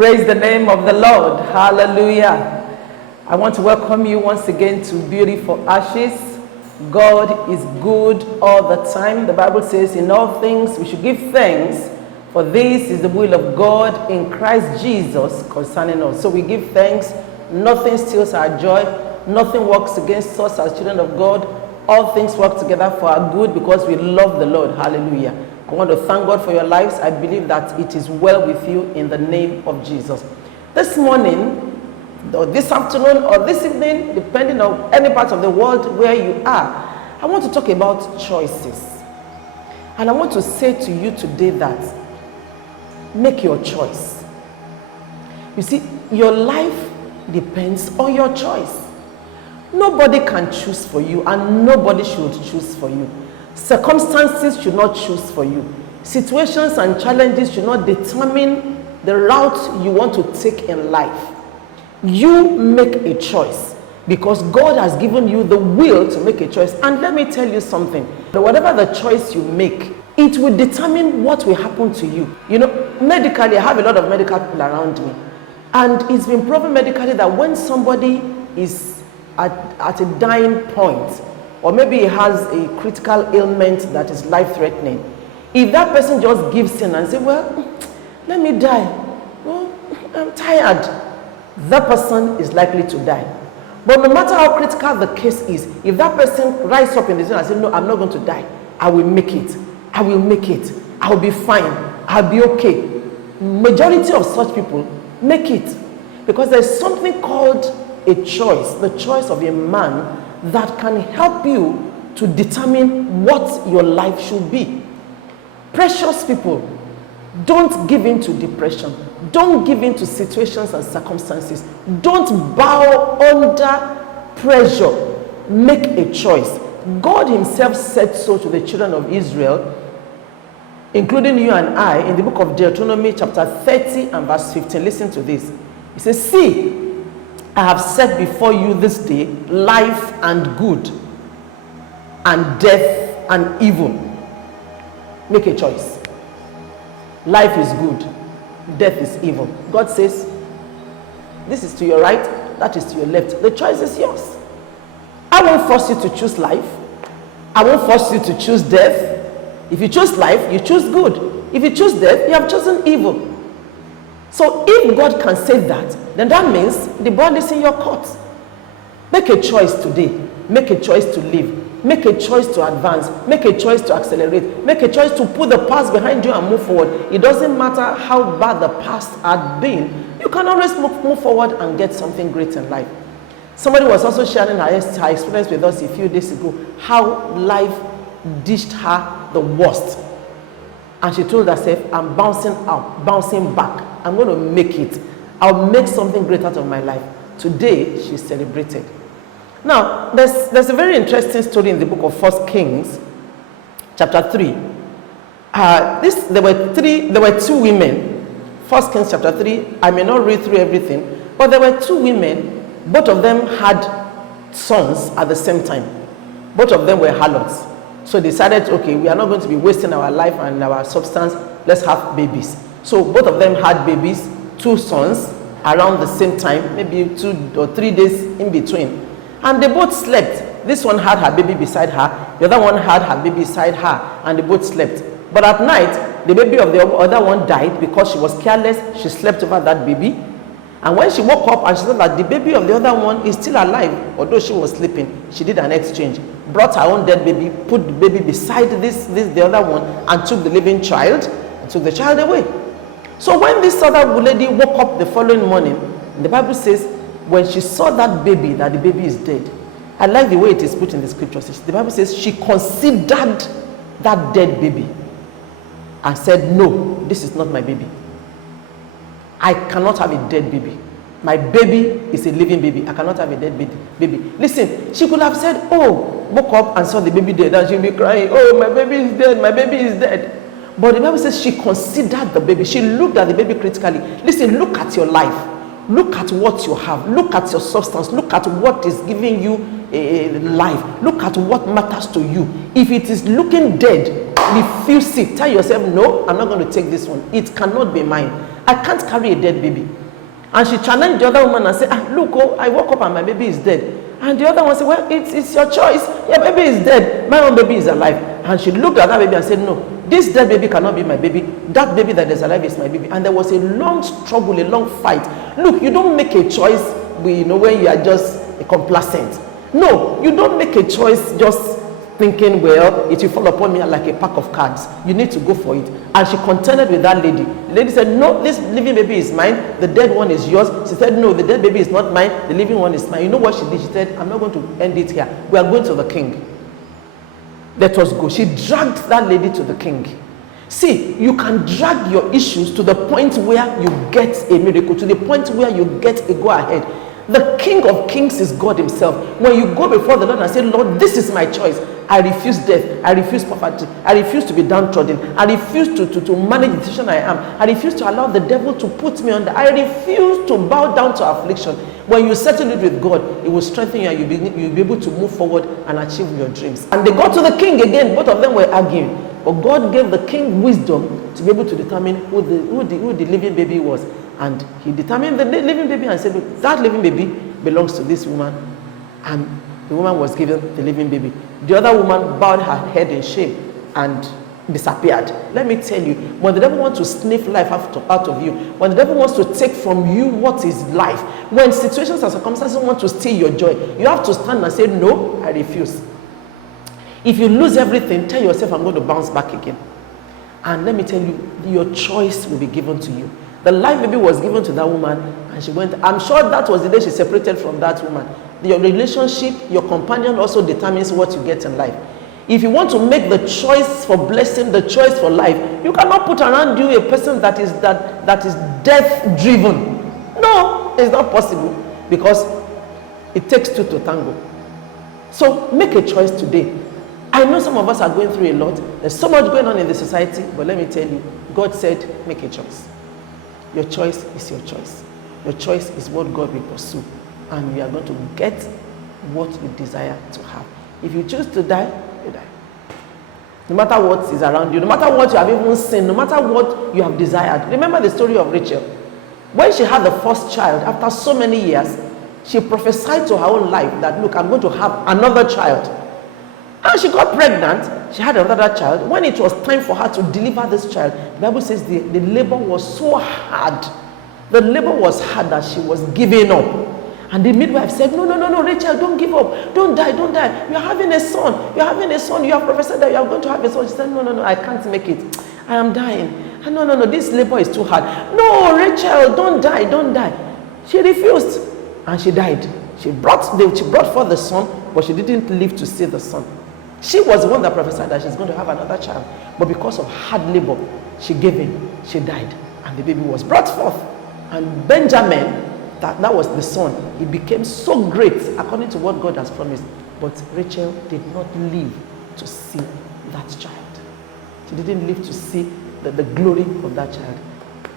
Praise the name of the Lord. Hallelujah. I want to welcome you once again to Beauty for Ashes. God is good all the time. The Bible says in all things we should give thanks, for this is the will of God in Christ Jesus concerning us. So we give thanks. Nothing steals our joy. Nothing works against us as children of God. All things work together for our good because we love the Lord. Hallelujah. I want to thank God for your lives. I believe that it is well with you in the name of Jesus. This morning, or this afternoon, or this evening, depending on any part of the world where you are, I want to talk about choices. And I want to say to you today that make your choice. You see, your life depends on your choice. Nobody can choose for you, and nobody should choose for you. Circumstances should not choose for you. Situations and challenges should not determine the route you want to take in life. You make a choice because God has given you the will to make a choice. And let me tell you something, that whatever the choice you make, it will determine what will happen to you. You know, medically, I have a lot of medical people around me. And it's been proven medically that when somebody is at a dying point, or maybe he has a critical ailment that is life-threatening, if that person just gives in and says, well, let me die, well, I'm tired, that person is likely to die. But no matter how critical the case is, if that person rises up in the and says, no, I'm not going to die, I will make it, I will make it, I will be fine, I'll be okay. Majority of such people make it because there's something called a choice, the choice of a man that can help you to determine what your life should be. Precious people, don't give in to depression. Don't give in to situations and circumstances. Don't bow under pressure. Make a choice. God himself said so to the children of Israel, including you and I, in the book of Deuteronomy chapter 30 and verse 15. Listen to this. He says, see, I have set before you this day life and good, and death and evil. Make a choice. Life is good, death is evil. God says, this is to your right, that is to your left. The choice is yours. I won't force you to choose life. I won't force you to choose death. If you choose life, you choose good. If you choose death, you have chosen evil. So if God can say that, then that means the ball is in your court. Make a choice today. Make a choice to live. Make a choice to advance. Make a choice to accelerate. Make a choice to put the past behind you and move forward. It doesn't matter how bad the past had been. You can always move forward and get something great in life. Somebody was also sharing her experience with us a few days ago, how life dished her the worst. And she told herself, I'm bouncing out, bouncing back. I'm going to make it. I'll make something great out of my life. Today, she celebrated. Now, there's a very interesting story in the book of 1 Kings, chapter 3. There were two women. 1 Kings chapter 3, I may not read through everything, but there were two women. Both of them had sons at the same time. Both of them were harlots. So they decided, okay, we are not going to be wasting our life and our substance. Let's have babies. So both of them had babies, two sons, around the same time, maybe 2 or 3 days in between. And they both slept. This one had her baby beside her. The other one had her baby beside her. And they both slept. But at night, the baby of the other one died because she was careless. She slept over that baby. And when she woke up and she saw that the baby of the other one is still alive, although she was sleeping, she did an exchange. Brought her own dead baby, put the baby beside the other one, and took the living child, and took the child away. So when this other lady woke up the following morning, the Bible says, when she saw that the baby is dead. I like the way it is put in the scriptures. The Bible says she considered that dead baby and said, no, this is not my baby. I cannot have a dead baby. My baby is a living baby. I cannot have a dead baby. Listen, she could have said, oh, woke up and saw the baby dead, and she'll be crying, oh, my baby is dead, my baby is dead. But the Bible says she considered the baby. She looked at the baby critically. Listen, look at your life. Look at what you have. Look at your substance. Look at what is giving you life. Look at what matters to you. If it is looking dead, refuse it. Tell yourself, no, I'm not going to take this one. It cannot be mine. I can't carry a dead baby. And she challenged the other woman and said, look, I woke up and my baby is dead. And the other one said, well, it's your choice. Your baby is dead. My own baby is alive. And she looked at that baby and said, no, this dead baby cannot be my baby. That baby that is alive is my baby. And there was a long struggle, a long fight. Look, you don't make a choice when you are just complacent. No, you don't make a choice just thinking, well, it will fall upon me like a pack of cards. You need to go for it. And she contended with that lady. The lady said, no, this living baby is mine. The dead one is yours. She said, no, the dead baby is not mine. The living one is mine. You know what she did? She said, I'm not going to end it here. We are going to the king. Let us go. She dragged that lady to the king. See, you can drag your issues to the point where you get a miracle, to the point where you get a go ahead. The King of Kings is God himself. When you go before the Lord and say, Lord, this is my choice. I refuse death. I refuse poverty. I refuse to be downtrodden. I refuse to manage the decision I am. I refuse to allow the devil to put me under. I refuse to bow down to affliction. When you settle it with God, it will strengthen you and you'll be able to move forward and achieve your dreams. And they got to the king again. Both of them were arguing. But God gave the king wisdom to be able to determine who the living baby was. And he determined the living baby and said, look, that living baby belongs to this woman. And the woman was given the living baby. The other woman bowed her head in shame and disappeared. Let me tell you, when the devil wants to sniff life out of you, when the devil wants to take from you what is life, when situations and circumstances want to steal your joy, you have to stand and say, no, I refuse. If you lose everything, tell yourself, I'm going to bounce back again. And let me tell you, your choice will be given to you. The life baby was given to that woman, and she went. I'm sure that was the day she separated from that woman. Your relationship, your companion also determines what you get in life. If you want to make the choice for blessing, the choice for life, you cannot put around you a person that is death driven. No, it's not possible, because it takes two to tango. So make a choice today. I know some of us are going through a lot. There's so much going on in the society, but let me tell you, God said, make a choice. Your choice is your choice. Your choice is what God will pursue, and you are going to get what you desire to have. If you choose to die, you die. No matter what is around you, no matter what you have even seen, no matter what you have desired. Remember the story of Rachel. When she had the first child, after so many years, she prophesied to her own life that, look, I'm going to have another child. And she got pregnant. She had another child. When it was time for her to deliver this child, the Bible says the labor was so hard. The labor was hard that she was giving up. And the midwife said, no, Rachel, don't give up. Don't die. You're having a son. You have prophesied that you are going to have a son. She said, no, I can't make it. I am dying. And no, this labor is too hard. No, Rachel, don't die. She refused. And she died. She brought forth the son, but she didn't live to see the son. She was the one that prophesied that she's going to have another child. But because of hard labor, she gave in. She died. And the baby was brought forth. And Benjamin, that was the son, he became so great according to what God has promised. But Rachel did not live to see that child. She didn't live to see the glory of that child.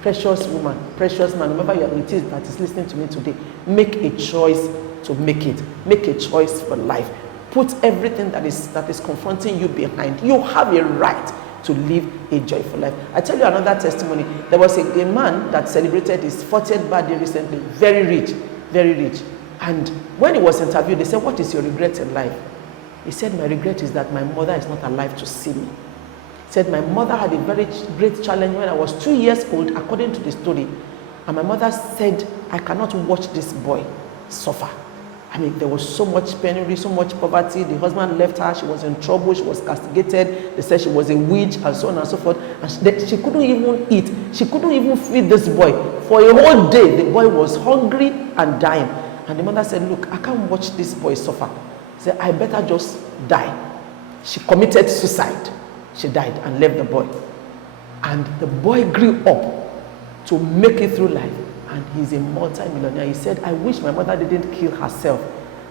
Precious woman, precious man, whoever it is that is listening to me today, make a choice to make it. Make a choice for life. Put everything that is confronting you behind. You have a right to live a joyful life. I tell you another testimony. There was a man that celebrated his 40th birthday recently. Very rich. And when he was interviewed, they said, what is your regret in life? He said, my regret is that my mother is not alive to see me. He said, my mother had a very great challenge when I was 2 years old, according to the story. And my mother said, I cannot watch this boy suffer. I mean, there was so much penury, so much poverty. The husband left her. She was in trouble. She was castigated. They said she was a witch and so on and so forth. And she couldn't even eat. She couldn't even feed this boy. For a whole day, the boy was hungry and dying. And the mother said, look, I can't watch this boy suffer. She said, I better just die. She committed suicide. She died and left the boy. And the boy grew up to make it through life. And he's a multi-millionaire. He said, I wish my mother didn't kill herself.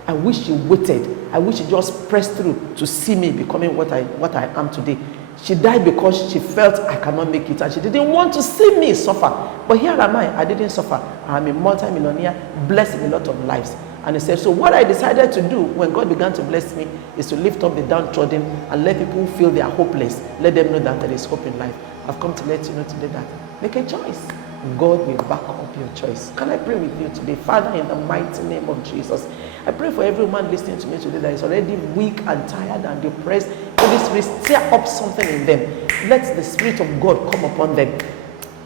I wish she waited. I wish she just pressed through to see me becoming what I am today. She died because she felt I cannot make it. And she didn't want to see me suffer. But here am I didn't suffer. I'm a multi-millionaire, blessed in a lot of lives. And he said, so what I decided to do when God began to bless me is to lift up the downtrodden and let people feel they are hopeless. Let them know that there is hope in life. I've come to let you know today that make a choice. God will back up your choice. Can I pray with you today? Father, in the mighty name of Jesus, I pray for every man listening to me today that is already weak and tired and depressed. Holy Spirit, stir up something in them. Let the Spirit of God come upon them.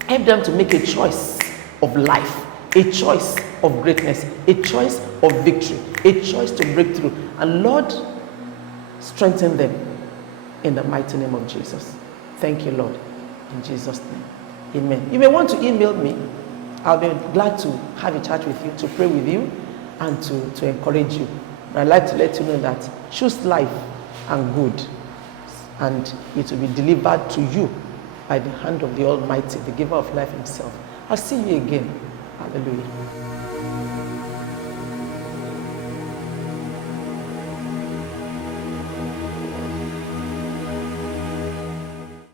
Help them to make a choice of life, a choice of greatness, a choice of victory, a choice to break through. And Lord, strengthen them in the mighty name of Jesus. Thank you, Lord. In Jesus' name. Amen. You may want to email me. I'll be glad to have a chat with you, to pray with you, and to encourage you. But I'd like to let you know that choose life and good, and it will be delivered to you by the hand of the Almighty, the giver of life himself. I'll see you again. Hallelujah.